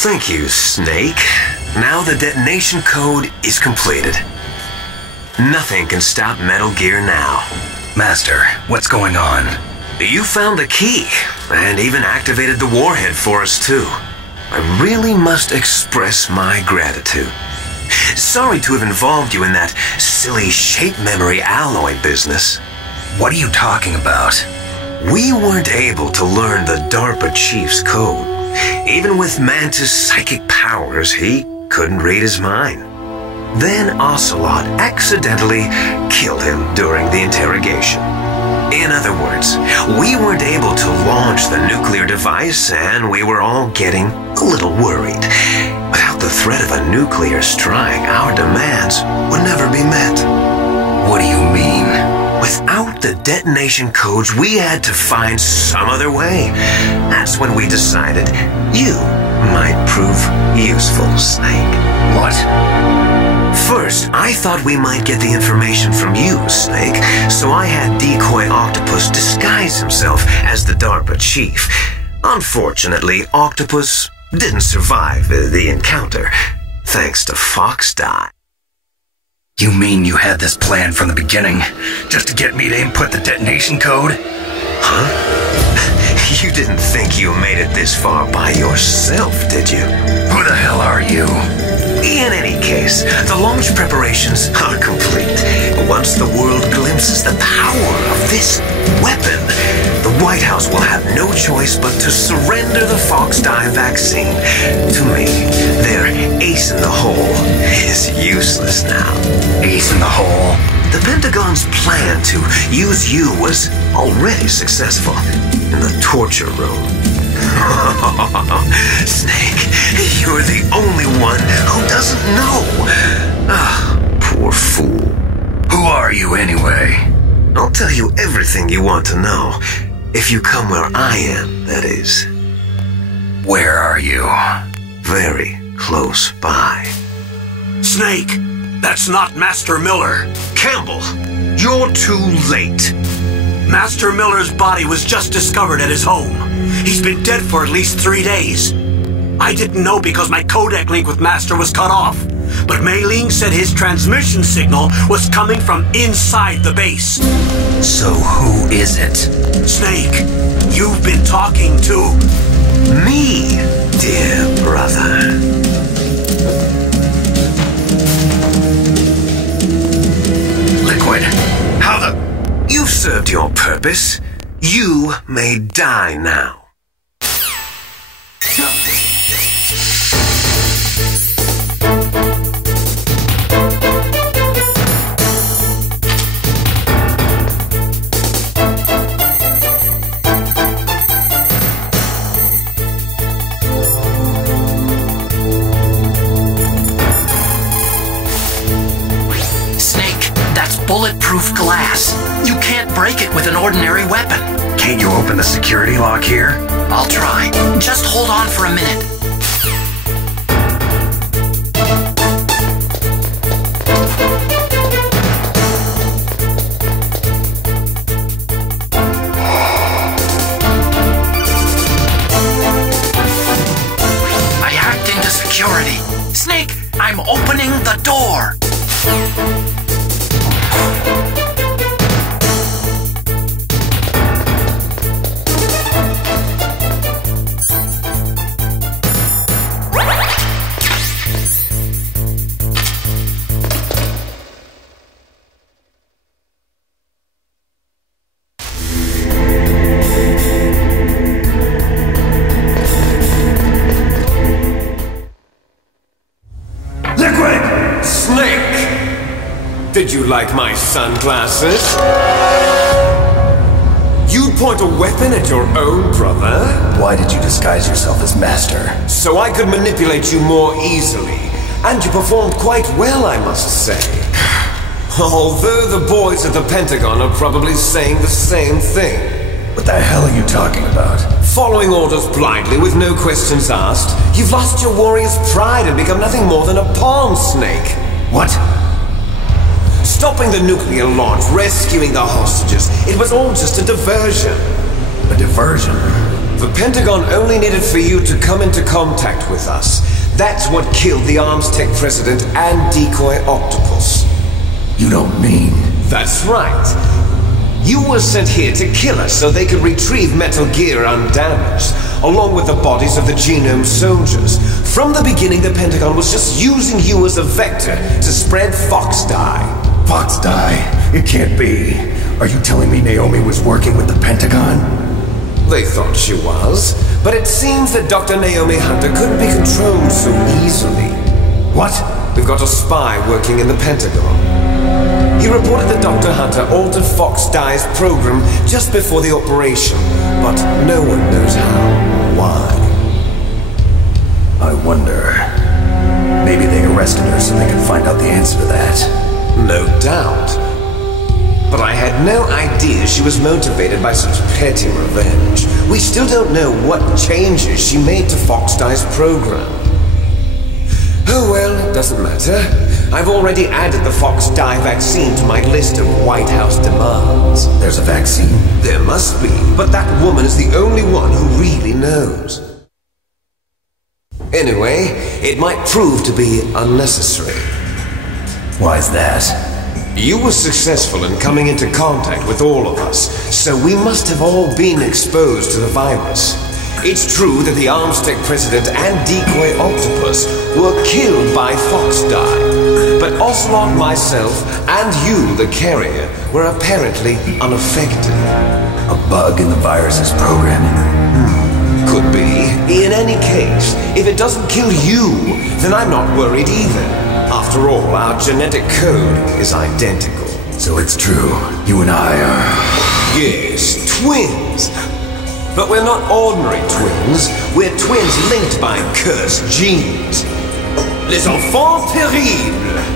Thank you, Snake. Now the detonation code is completed. Nothing can stop Metal Gear now. Master, what's going on? You found the key, and even activated the warhead for us too. I really must express my gratitude. Sorry to have involved you in that silly shape memory alloy business. What are you talking about? We weren't able to learn the DARPA chief's code. Even with Mantis' psychic powers, he couldn't read his mind. Then Ocelot accidentally killed him during the interrogation. In other words, we weren't able to launch the nuclear device, and we were all getting a little worried. Without the threat of a nuclear strike, our demands would never be met. What do you mean? Without the detonation codes, we had to find some other way. That's when we decided you might prove useful, Snake. What? First, I thought we might get the information from you, Snake, so I had Decoy Octopus disguise himself as the DARPA chief. Unfortunately, Octopus didn't survive the encounter, thanks to Fox Die. You mean you had this plan from the beginning, just to get me to input the detonation code? Huh? You didn't think you made it this far by yourself, did you? Who the hell are you? In any case, the launch preparations are complete. Once the world glimpses the power of this weapon, the White House will have no choice but to surrender the Fox Die vaccine to me. Their ace in the hole is useless now. Ace in the hole? The Pentagon's plan to use you was already successful in the torture room. Snake, you're the only one who doesn't know. Ah, poor fool. Who are you anyway? I'll tell you everything you want to know. If you come where I am, that is. Where are you? Very close by. Snake, that's not Master Miller. Campbell, you're too late. Master Miller's body was just discovered at his home. He's been dead for at least 3 days. I didn't know because my codec link with Master was cut off. But Mei Ling said his transmission signal was coming from inside the base. So who is it? Snake, you've been talking to... me, dear brother. Liquid, how the... You've served your purpose. You may die now. Snake, that's bulletproof glass. You can't break it with an ordinary weapon. Can't you open the security lock here? I'll try. Just hold on for a minute. I hacked into security. Snake, I'm opening the door. Did you like my sunglasses? You point a weapon at your own brother? Why did you disguise yourself as Master? So I could manipulate you more easily. And you performed quite well, I must say. Although the boys at the Pentagon are probably saying the same thing. What the hell are you talking about? Following orders blindly with no questions asked, you've lost your warrior's pride and become nothing more than a pawn, Snake. What? Stopping the nuclear launch, rescuing the hostages, it was all just a diversion. A diversion? The Pentagon only needed for you to come into contact with us. That's what killed the Armstech president and Decoy Octopus. You don't mean... That's right. You were sent here to kill us so they could retrieve Metal Gear undamaged, along with the bodies of the Genome soldiers. From the beginning, the Pentagon was just using you as a vector to spread Fox Dye. Fox Dye? It can't be. Are you telling me Naomi was working with the Pentagon? They thought she was, but it seems that Dr. Naomi Hunter couldn't be controlled so easily. What? We've got a spy working in the Pentagon. He reported that Dr. Hunter altered Fox Dye's program just before the operation, but no one knows how or why. I wonder... Maybe they arrested her so they could find out the answer to that. No doubt. But I had no idea she was motivated by such petty revenge. We still don't know what changes she made to Fox Dye's program. Oh well, it doesn't matter. I've already added the Fox Dye vaccine to my list of White House demands. There's a vaccine? There must be, but that woman is the only one who really knows. Anyway, it might prove to be unnecessary. Why's that? You were successful in coming into contact with all of us, so we must have all been exposed to the virus. It's true that the Armstech president and Decoy Octopus were killed by Fox Dye, but Ocelot, myself, and you, the carrier, were apparently unaffected. A bug in the virus's programming? Could be. In any case, if it doesn't kill you, then I'm not worried either. After all, our genetic code is identical. So it's true, you and I are... Yes, twins. But we're not ordinary twins. We're twins linked by cursed genes. Les enfants terribles.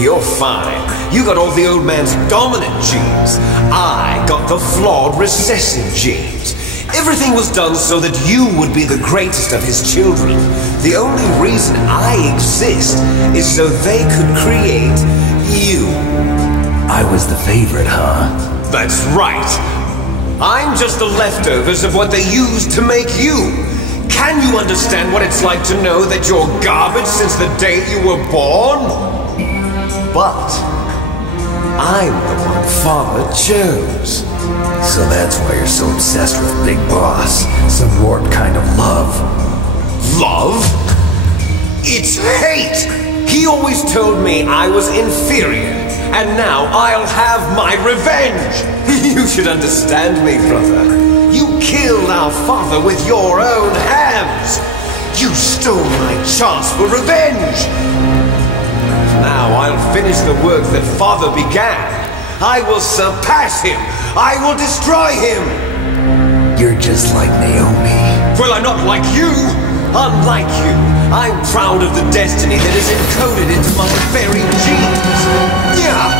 You're fine. You got all the old man's dominant genes. I got the flawed recessive genes. Everything was done so that you would be the greatest of his children. The only reason I exist is so they could create you. I was the favorite, huh? That's right. I'm just the leftovers of what they used to make you. Can you understand what it's like to know that you're garbage since the day you were born? But I'm the one Father chose. So that's why you're so obsessed with Big Boss. Some warped kind of love. Love? It's hate! He always told me I was inferior, and now I'll have my revenge! You should understand me, brother. You killed our father with your own hands! You stole my chance for revenge! Now I'll finish the work that Father began. I will surpass him! I will destroy him! You're just like Naomi. Well, I'm not like you! Unlike you, I'm proud of the destiny that is encoded into my very genes! Yeah!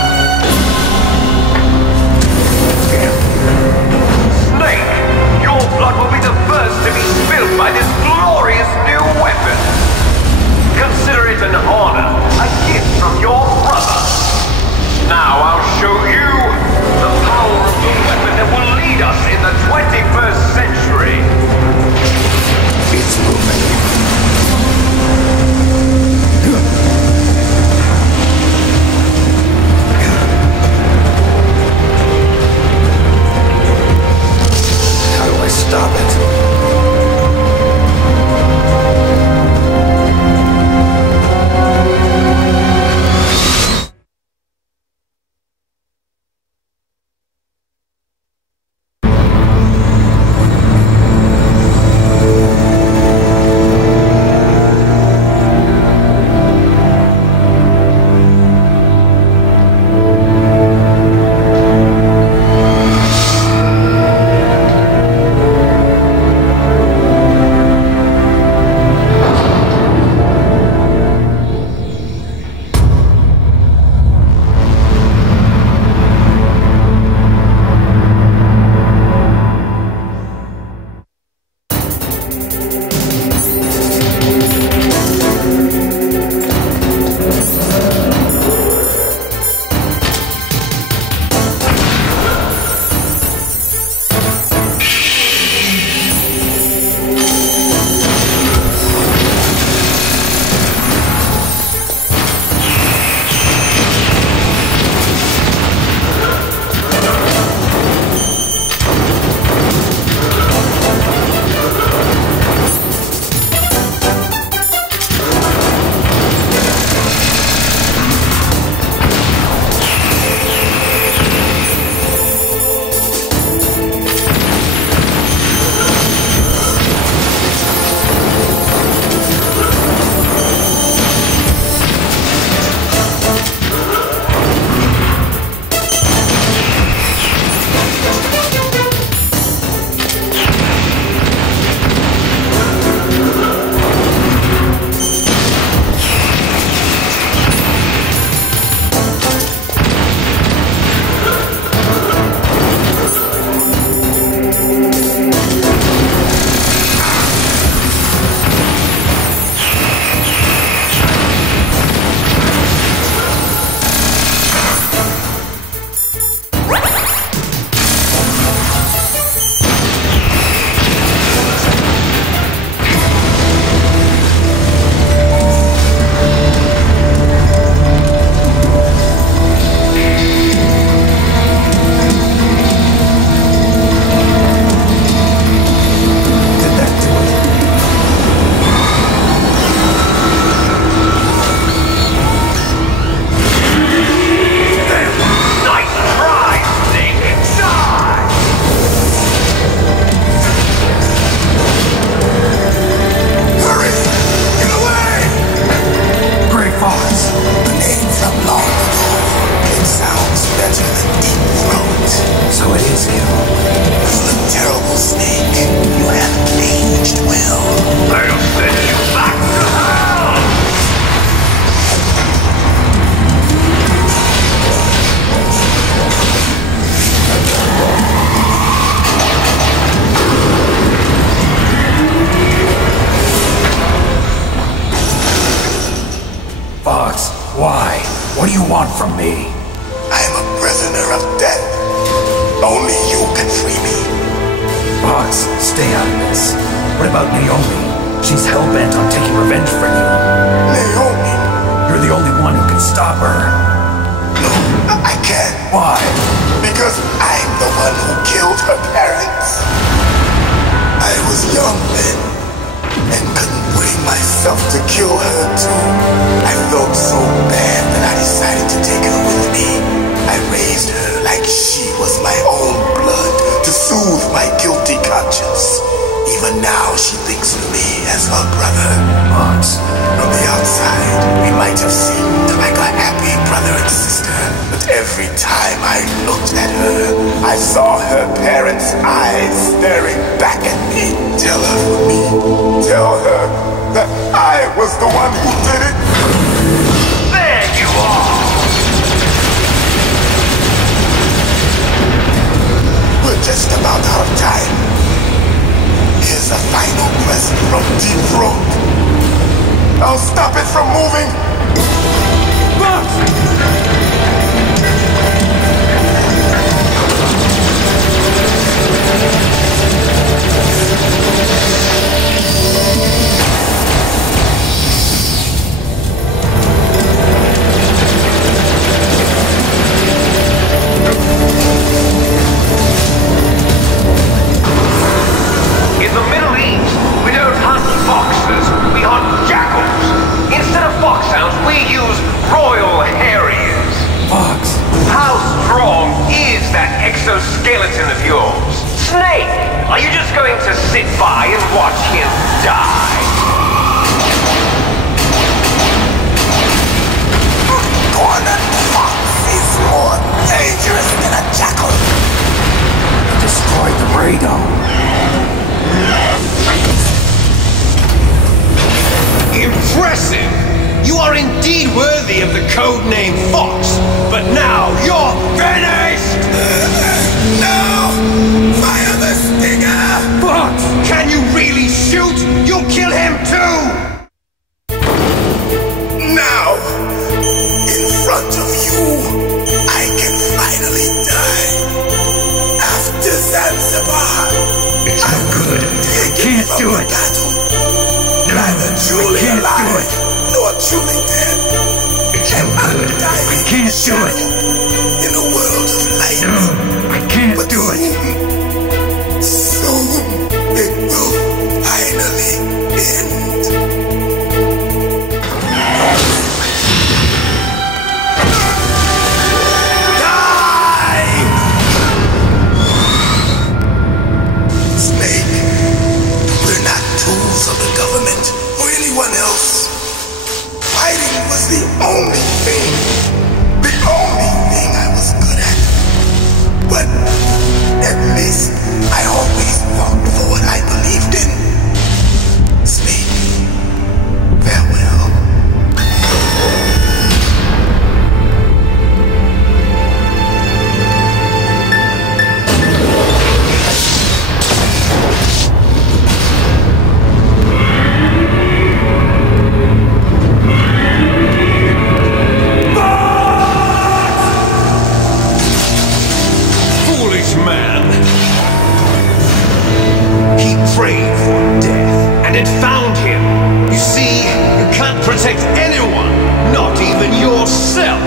Snake, your blood will be the first to be spilled by this glorious new weapon! Consider it an honor, a gift from your brother! Now I'll show you the power of the weapon that will lead us in the 21st century! It's moving. How do I stop it? What do you want from me? I am a prisoner of death. Only you can free me. Fox, stay out of this. What about Naomi? She's hell-bent on taking revenge for you. Naomi? You're the only one who can stop her. No, I can't. Why? Because I'm the one who killed her parents. I was young then, and couldn't bring myself to kill her too. I felt so bad that I decided to take her with me. I raised her like she was my own blood to soothe my guilty conscience. Even now, she thinks of me as her brother. Fox. From the outside, we might have seemed like a happy brother and sister, but every time I looked at her, I saw her parents' eyes staring back at me. Tell her for me. Tell her that I was the one who did it. There you are! We're just about out of time. Here's a final present from Deep Throat. I'll stop it from moving. In the Middle East, we don't hunt foxes, we hunt jackals. Instead of foxhounds, we use Royal Harriers. Fox. How strong is that exoskeleton of yours? Snake, are you just going to sit by and watch him die? Cornered fox is more dangerous than a jackal. Destroyed the radome. Impressive! You are indeed worthy of the codename Fox, but now you're finished! No! Fire the stinger! Fox! Can you really shoot? You'll kill him too! Now, in front of you, I can finally die. After Zanzibar, I'm good. Can't do it. Battle. Neither truly alive nor truly dead. And I'm dying. I can't do it. In a world of light. No, I can't But do it. soon it will finally end. Die! Snake, we're not tools of the government or anyone else. Fighting was the only thing I was good at. But at least I always fought for what I believed in. Snake, farewell. Foolish man! He prayed for death, and it found him. You see, you can't protect anyone, not even yourself.